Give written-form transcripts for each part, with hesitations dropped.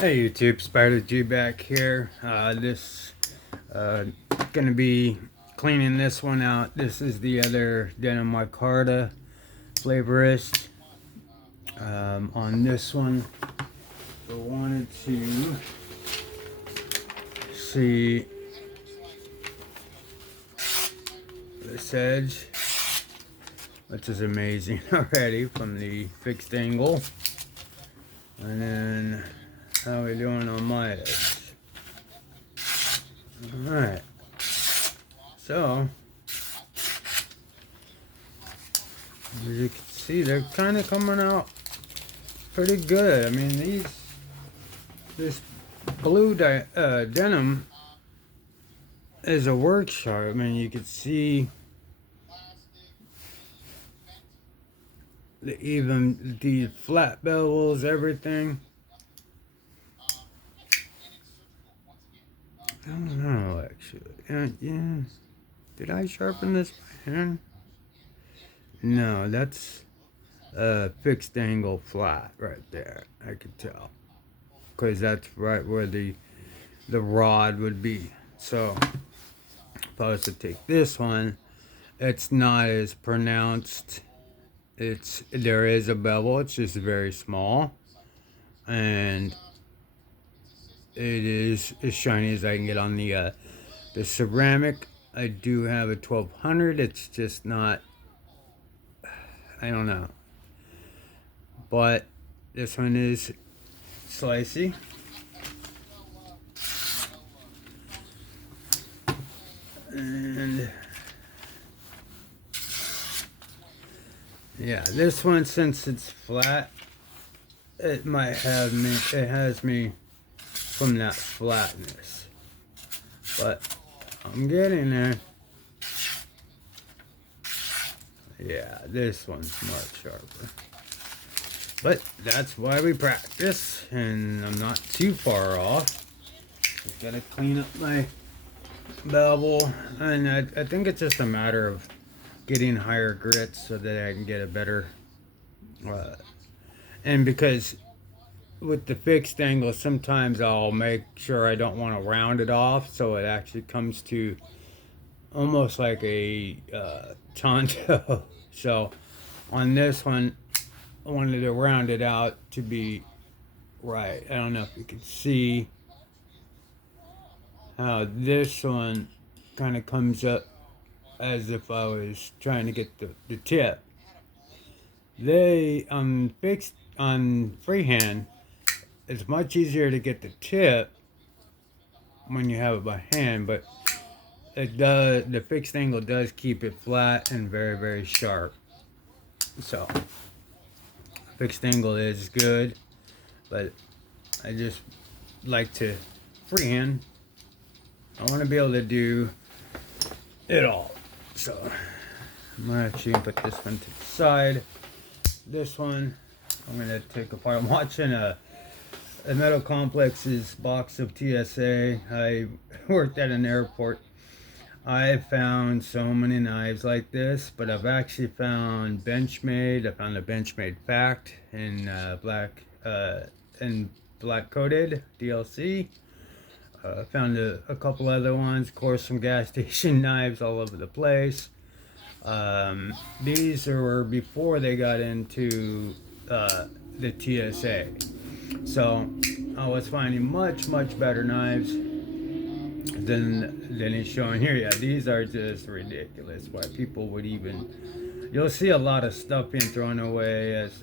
Hey YouTube, Spider G back here. Gonna be cleaning this one out. This is the other denim micarta flavorist. On this one, I wanted to see this edge, which is amazing already from the fixed angle, and then how we doing on my edge. Alright, so as you can see, they're kind of coming out pretty good. I mean, this blue denim is a work sharp. I mean, you can see even the flat bevels, everything. I don't know, actually. Yeah. Did I sharpen this by hand? No, that's a fixed angle flat right there. I could tell, because that's right where the rod would be. So if I was to take this one, it's not as pronounced. There is a bevel. It's just very small, and it is as shiny as I can get on the ceramic. I do have a 1200. It's just not, I don't know. But this one is slicey. And yeah, this one, since it's flat, it has me from that flatness. But I'm getting there. Yeah, this one's much sharper. But that's why we practice, and I'm not too far off. Just gotta clean up my bevel, and I think it's just a matter of getting higher grits so that I can get a better, and because with the fixed angle, sometimes I'll make sure I don't want to round it off, so it actually comes to almost like a tonto. So on this one, I wanted to round it out to be right. I don't know if you can see how this one kind of comes up as if I was trying to get the tip. They on freehand, it's much easier to get the tip when you have it by hand, but the fixed angle does keep it flat and very, very sharp. So fixed angle is good, but I just like to freehand. I want to be able to do it all. So I'm gonna actually put this one to the side. This one I'm gonna take apart. I'm watching a Metal Complex's box of TSA. I worked at an airport. I found so many knives like this, but I've actually found Benchmade. I found a Benchmade Fact in black coated DLC. I found a couple other ones, of course, some gas station knives all over the place. These were before they got into the TSA. So I was finding much better knives than it's showing here. Yeah, these are just ridiculous. Why people would even, you'll see a lot of stuff being thrown away as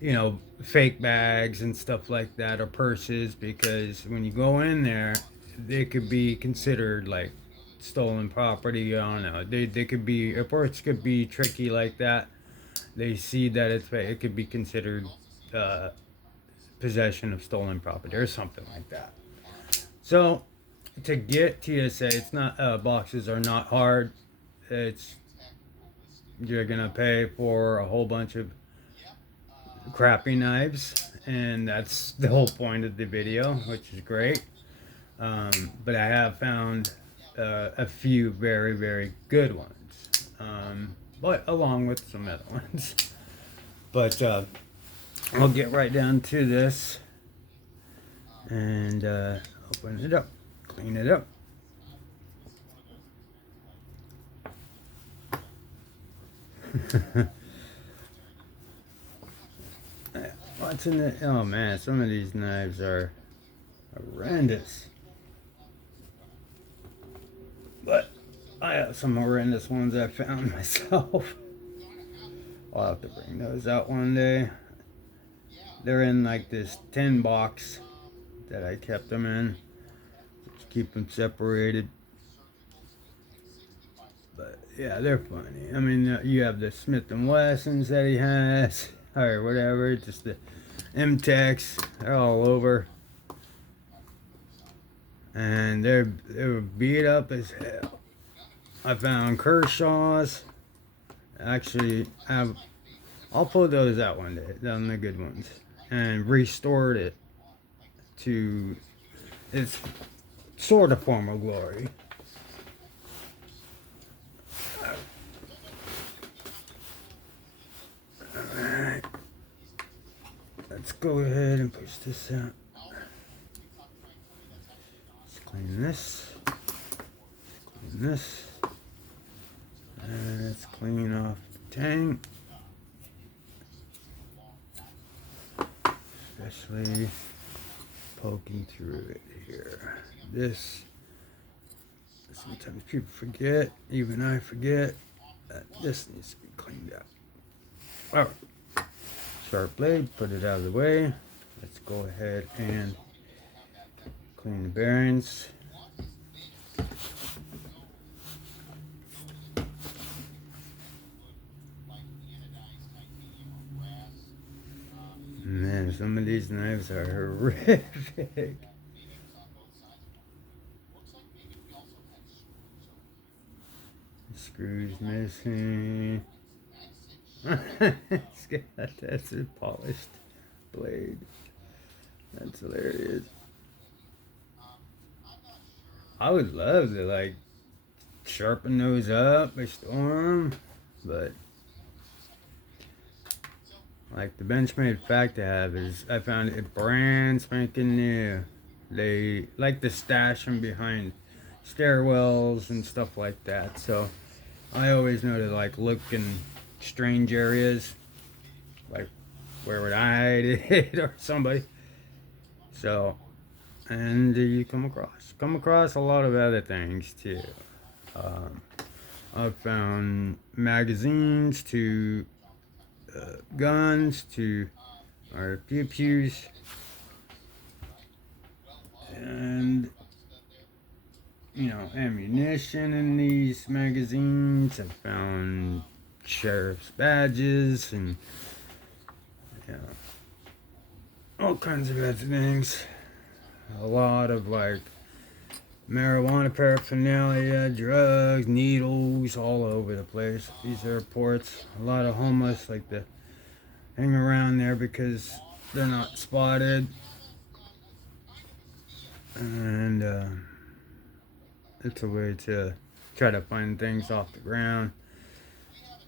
you know, fake bags and stuff like that, or purses, because when you go in there, they could be considered like stolen property. I don't know. They could be, airports could be tricky like that. They see that it's fake. It could be considered possession of stolen property or something like that. So to get TSA, it's not boxes are not hard. It's You're gonna pay for a whole bunch of crappy knives, and that's the whole point of the video, which is great. But I have found a few very good ones, but along with some other ones. But we'll get right down to this. and open it up, clean it up. Watching it, oh man, some of these knives are horrendous. But I have some horrendous ones I found myself. I'll have to bring those out one day. They're in like this tin box that I kept them in. Just keep them separated. But yeah, they're funny. I mean, you have the Smith and Wessons that he has, or whatever. Just the M-Techs. They're all over, and they're beat up as hell. I found Kershaw's. Actually, I'll pull those out one day. Those are the good ones, and restored it to its sort of former glory. Alright, let's go ahead and push this out. Let's clean this. Clean this. And let's clean off the tank. Especially poking through it here. This, sometimes people forget, even I forget, that this needs to be cleaned out. Alright, sharp blade, put it out of the way. Let's go ahead and clean the bearings. Man, some of these knives are horrific. Screws missing. That's a polished blade. That's hilarious. I would love to like sharpen those up, restore them, but like the Benchmade fact I have is I found it brand spanking new. They like to stash them behind stairwells and stuff like that. So I always know to like look in strange areas, like where would I hide it or somebody. So, and you come across a lot of other things too. I've found magazines to guns to our pew pews, and you know, ammunition in these magazines. I found sheriff's badges and you know, all kinds of other things. A lot of like marijuana paraphernalia, drugs, needles, all over the place. These airports, a lot of homeless like to hang around there because they're not spotted, and it's a way to try to find things off the ground.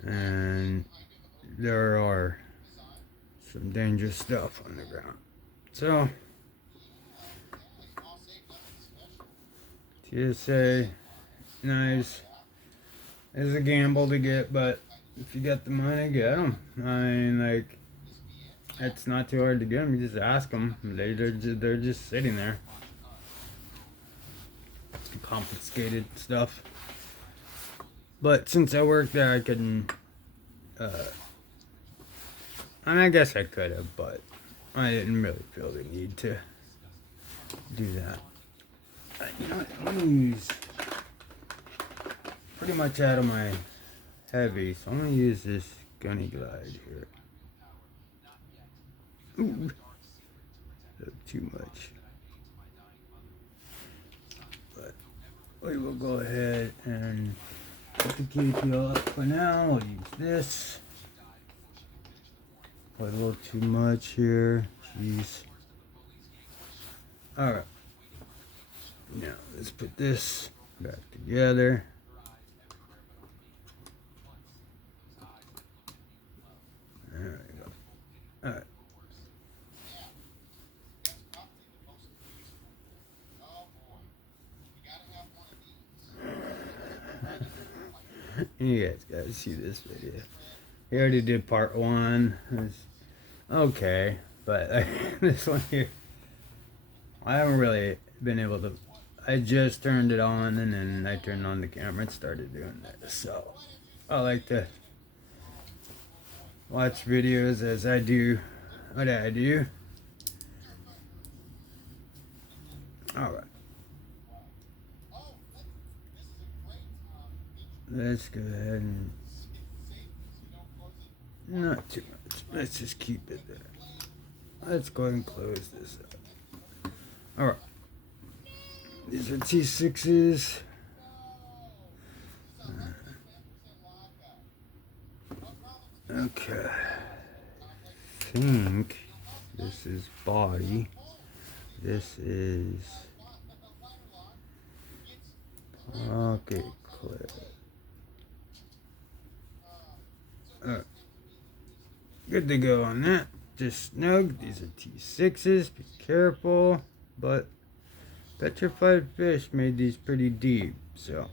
And there are some dangerous stuff on the ground. So TSA knives is a gamble to get, but if you got the money, get them. I mean, like, it's not too hard to get them. You just ask them. They're just sitting there. Confiscated stuff. But since I worked there, I couldn't. I guess I could have, but I didn't really feel the need to do that. You know what? I'm gonna use pretty much out of my heavy, so I'm gonna use this Gunny Glide here. Ooh, too much. But we will go ahead and put the KP up for now. I'll use this. Put a little too much here. Jeez. Alright. Now let's put this back together. There we go. Alright. You guys gotta see this video. He already did part 1. It's okay, but this one here, I haven't really been able to. I just turned it on, and then I turned on the camera and started doing this. So I like to watch videos as I do what I do. Alright. Let's go ahead and not too much. Let's just keep it there. Let's go ahead and close this up. Alright. These are T6s. Okay. I think this is body. This is pocket clip. Good to go on that. Just snug. These are T6s. Be careful. But Petrified Fish made these pretty deep, so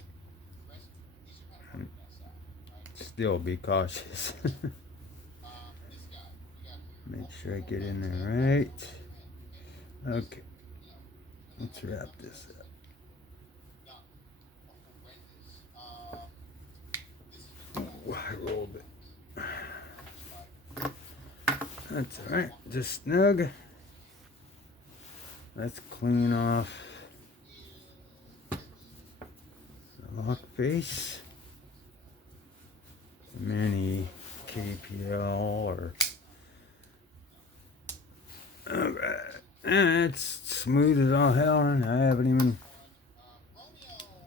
still be cautious. Make sure I get in there right. Okay. Let's wrap this up. Oh, I rolled it. That's alright. Just snug. Let's clean off the lock face. Mini KPL or alright. It's smooth as all hell, and I haven't even.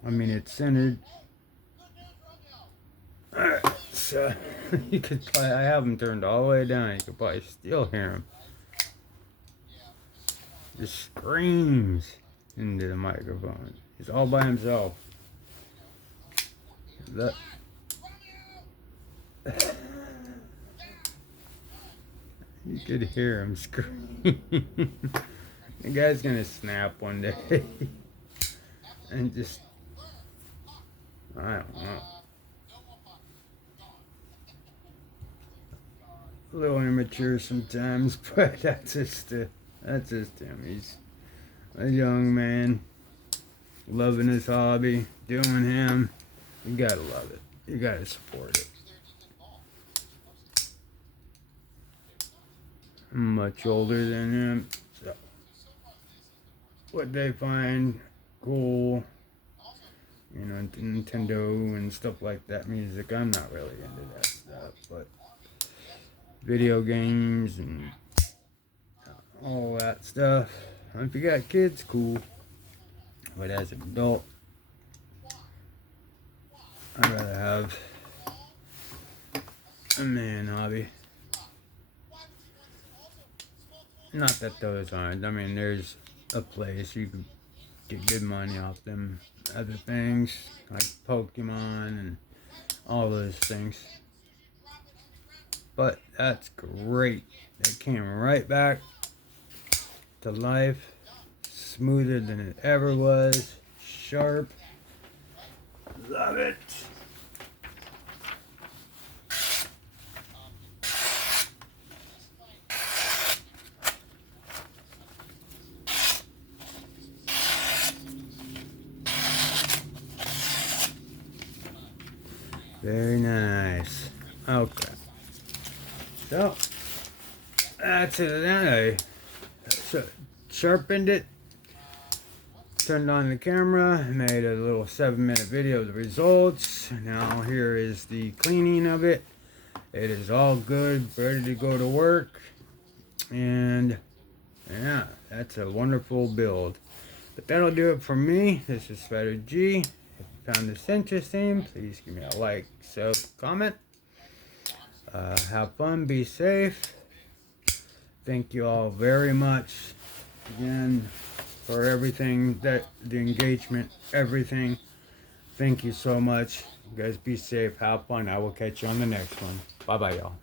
I mean, it's centered. Alright, so you could probably. I have them turned all the way down. You could probably still hear him. Just screams into the microphone. He's all by himself. That. You could hear him scream. The guy's gonna snap one day. And just, I don't know. A little immature sometimes, but that's just him. He's a young man, loving his hobby, doing him. You gotta love it. You gotta support it. I'm much older than him, so what they find cool, you know, Nintendo and stuff like that music, I'm not really into that stuff, but video games and all that stuff. If you got kids, cool, but as an adult, I'd rather have a man hobby. Not that those aren't. I mean, there's a place you can get good money off them other things, like Pokemon and all those things. But that's great. That came right back to life. Smoother than it ever was. Sharp. Love it. Very nice. Okay. So, that's it. Then I sharpened it, turned on the camera, made a little 7-minute video of the results. Now here is the cleaning of it. It is all good, ready to go to work. And yeah, that's a wonderful build. But that'll do it for me. This is Spider G. If you found this interesting, please give me a like, sub, comment. Have fun, be safe. Thank you all very much again for everything, that the engagement, everything. Thank you so much. You guys be safe, have fun. I will catch you on the next one. Bye bye, y'all.